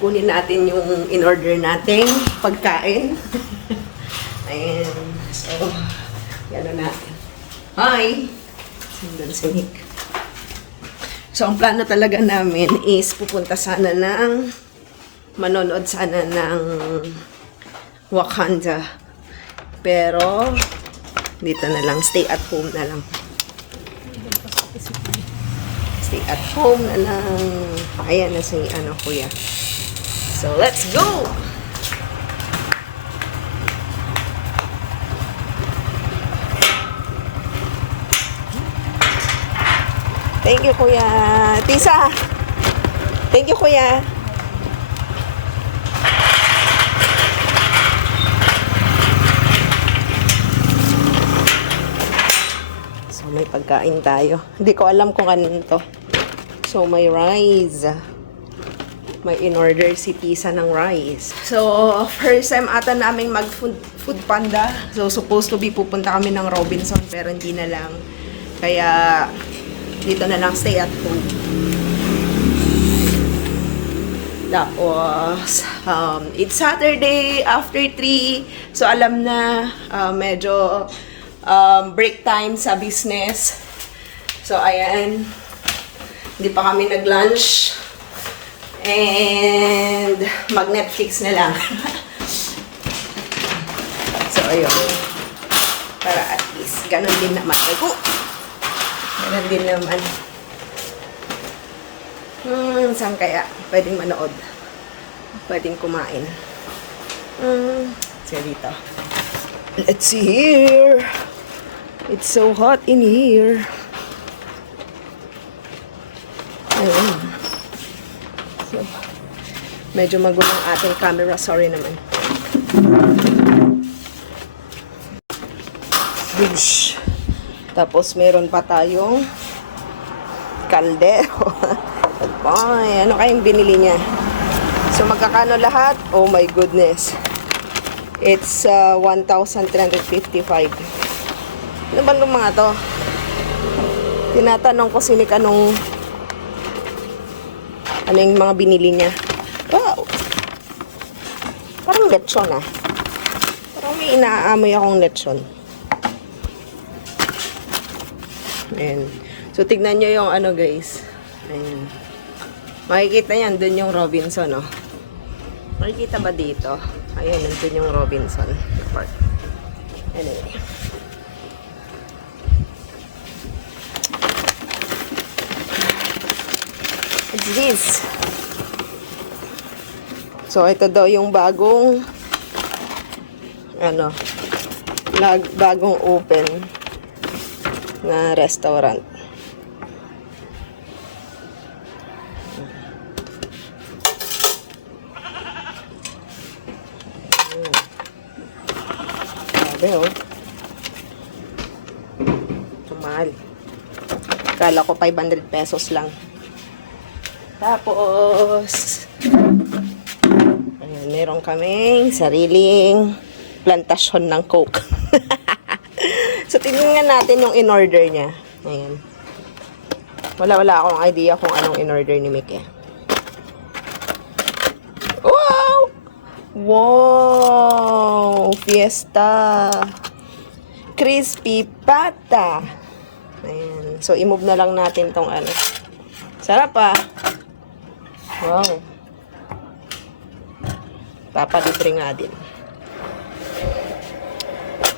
kunin natin yung in-order nating pagkain. Ayan. So, gano'n natin. Hi! Sandun si Nick. So, ang plano talaga namin is pupunta sana ng manonood sana ng Wakanda. Pero, dito na lang. Stay at home na lang. Stay at home na lang. Ayan na si ano, kuya. So, let's go! Thank you, kuya. Tisa! Thank you, kuya. So, may pagkain tayo. Hindi ko alam kung ano to. So, may rice. May in-order si Tisa ng rice. So, first time ata namin mag-food food panda. So, supposed to be pupunta kami ng Robinson pero hindi na lang. Kaya, dito na lang stay at home. Tapos, um, it's Saturday after 3. So, alam na, uh, medyo um, break time sa business. So, ayan. Hindi pa kami nag-lunch. And, mag-Netflix na lang. so, ayun. Para at least, ganun din naman. Ay, ko! Ganun din naman. Hmm, saan kaya? Pwedeng manood. Pwedeng kumain. Hmm, sige dito. Let's see here. It's so hot in here. Ayun. So, medyo magulo ating camera. Sorry naman. Whoosh. Tapos meron pa tayong kaldero. Ay, ano kayong binili niya? So, magkakano lahat? Oh my goodness. It's uh, 1,355. Ano ba mga to? Tinatanong ko si Nick anong ano yung mga binili niya. Wow! Parang lechon ah. Parang may inaamoy akong lechon. Ayan. So, tignan nyo yung ano guys. Ayan. Makikita yan, dun yung Robinson, oh. Makikita ba dito? Ayan, nandun yung Robinson Park. Anyway. What's this? So, ito daw yung bagong ano, lag, bagong open na restaurant. Grabe oh. Tumahal. Kala ko 500 pesos lang. Tapos, ayan, meron kaming sariling plantasyon ng coke. so, tingnan natin yung in-order niya. Ayan. Wala, wala akong idea kung anong in-order ni Mick eh. Wow! Wow! Fiesta! Crispy pata! Ayan. So, i-move na lang natin tong ano. Sarap ah! Wow! Papalibre nga din.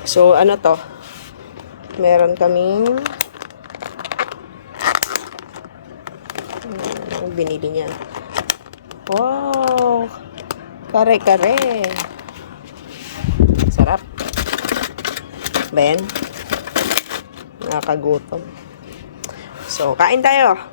So, ano to? Meron kaming ano binili niya. Wow! Kare-kare. Sarap. Ben? Nakakagutom. So, kain tayo.